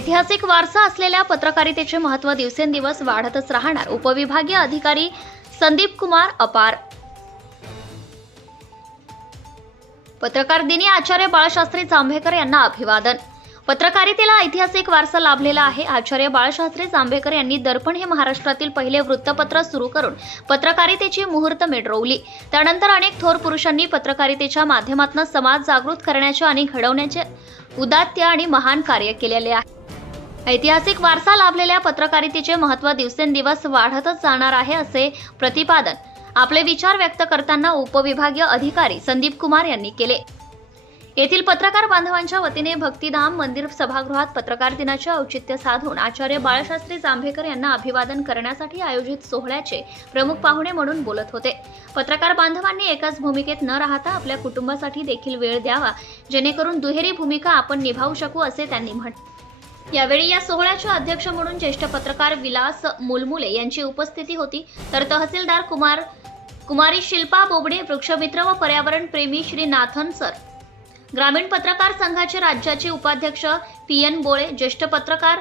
ऐतिहासिक वारसा असलेल्या पत्रकारितेचे महत्त्व दिवसेंदिवस वाढतच राहणार. उपविभागीय अधिकारी संदीप कुमार अपार. पत्रकार दिनी आचार्य बाळशास्त्री जांभेकर यांना अभिवादन. पत्रकारितेला ऐतिहासिक वारसा लाभलेला आहे. आचार्य बाळशास्त्री जांभेकर यांनी दर्पण हे महाराष्ट्रातील पहिले वृत्तपत्र सुरू करून पत्रकारितेची मुहूर्त रोवली त्यानंतर अनेक थोर पुरुषांनी पत्रकारितेच्या माध्यमातून समाज जागृत करण्याचे आणि घडवण्याचे उदात्य आणि महान कार्य केलेले आहे. ऐतिहासिक वारसा लाभलेल्या पत्रकारितेचे महत्त्व दिवसेंदिवस वाढतच जाणार आहे असे प्रतिपादन आपले विचार व्यक्त करताना उपविभागीय अधिकारी संदीप कुमार यांनी केले. येथील पत्रकार बांधवांच्या वतीने भक्तिधाम मंदिर सभागृहात पत्रकार दिनाचे औचित्य साधून आचार्य बाळशास्त्री जांभेकर यांना अभिवादन करण्यासाठी आयोजित सोहळ्याचे प्रमुख पाहुणे म्हणून बोलत होते. पत्रकार बांधवांनी एकाच भूमिकेत न राहता आपल्या कुटुंबासाठी देखील वेळ द्यावा जेणेकरून दुहेरी भूमिका आपण निभावू शकू असे त्यांनी म्हटले. यावेळी या सोहळ्याचे अध्यक्ष म्हणून ज्येष्ठ पत्रकार विलास मुलमुले यांची उपस्थिती होती. तर तहसीलदार कुमार कुमारी शिल्पा बोबडे वृक्षमित्र व पर्यावरण प्रेमी श्री नाथन सर. ग्रामीण पत्रकार संघाचे राज्याचे उपाध्यक्ष पी एन बोळे ज्येष्ठ पत्रकार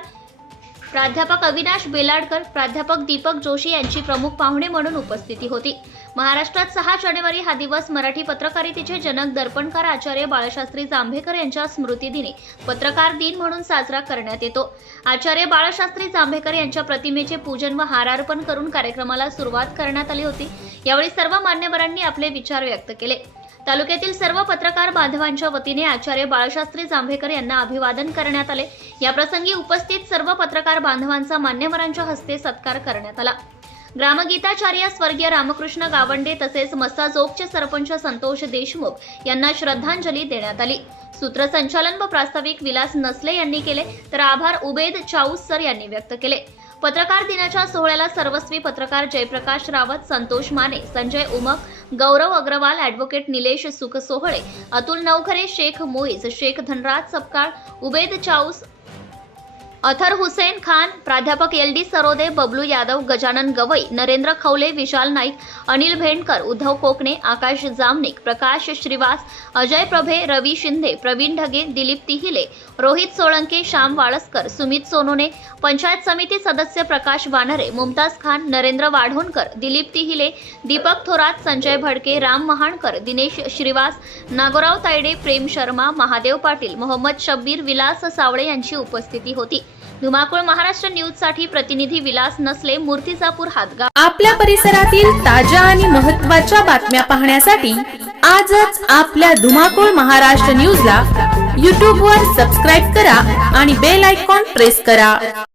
प्राध्यापक अविनाश बेलाडकर प्राध्यापक दीपक जोशी यांची प्रमुख पाहुणे म्हणून उपस्थिती होती. महाराष्ट्रात सहा जानेवारी हा दिवस मराठी पत्रकारितेचे जनक दर्पणकार आचार्य बाळशास्त्री जांभेकर यांच्या स्मृतिदिनी पत्रकार दिन म्हणून साजरा करण्यात येतो. आचार्य बाळशास्त्री जांभेकर यांच्या प्रतिमेचे पूजन व हारार्पण करून कार्यक्रमाला सुरुवात करण्यात आली होती. यावेळी सर्व मान्यवरांनी आपले विचार व्यक्त केले. तालुक्यातील सर्व पत्रकार बांधवांच्या वतीने आचार्य बाळशास्त्री जांभेकर यांना अभिवादन करण्यात आले. याप्रसंगी उपस्थित सर्व पत्रकार बांधवांचा मान्यवरांच्या हस्ते सत्कार करण्यात आला. ग्रामगीताचार्य स्वर्गीय रामकृष्ण गावंडे तसेच मस्साजोगचे सरपंच संतोष देशमुख यांना श्रद्धांजली देण्यात आली. सूत्रसंचालन व प्रास्ताविक विलास नसले यांनी केले तर आभार उबेद चाऊस सर यांनी व्यक्त केले. पत्रकार दिनाच्या सोहळ्याला सर्वस्वी पत्रकार जयप्रकाश रावत संतोष माने संजय उमक गौरव अग्रवाल ॲडव्होकेट निलेश सुखसोहळे अतुल नवखरे शेख मोईज शेख धनराज सपकाळ उबेद चाऊस अथर हुसेन खान प्राध्यापक एल डी सरोदे बबलू यादव गजानन गवई नरेंद्र खवले विशाल नाईक अनिल भेंडकर उद्धव कोकणे आकाश जामनिक प्रकाश श्रीवास अजय प्रभे रवी शिंदे प्रवीण ढगे दिलीप तिहिले रोहित सोळंके श्याम वाळसकर सुमित सोनोने पंचायत समिती सदस्य प्रकाश वानरे मुमताज खान नरेंद्र वाढोणकर दिलीप तिहिले दीपक थोरात संजय भडके राम महाणकर दिनेश श्रीवास नागोराव तायडे प्रेम शर्मा महादेव पाटील मोहम्मद शब्बीर विलास सावळे यांची उपस्थिती होती. धुमाकूळ महाराष्ट्र न्यूजसाठी प्रतिनिधी विलास नसले मूर्तिजापूर हातगाव. आपल्या परिसरातील ताज्या आणि महत्त्वाच्या बातम्या पाहण्यासाठी आजच आपल्या धुमाकूळ महाराष्ट्र न्यूजला यूट्यूबवर सबस्क्राईब करा आणि बेल आयकॉन प्रेस करा.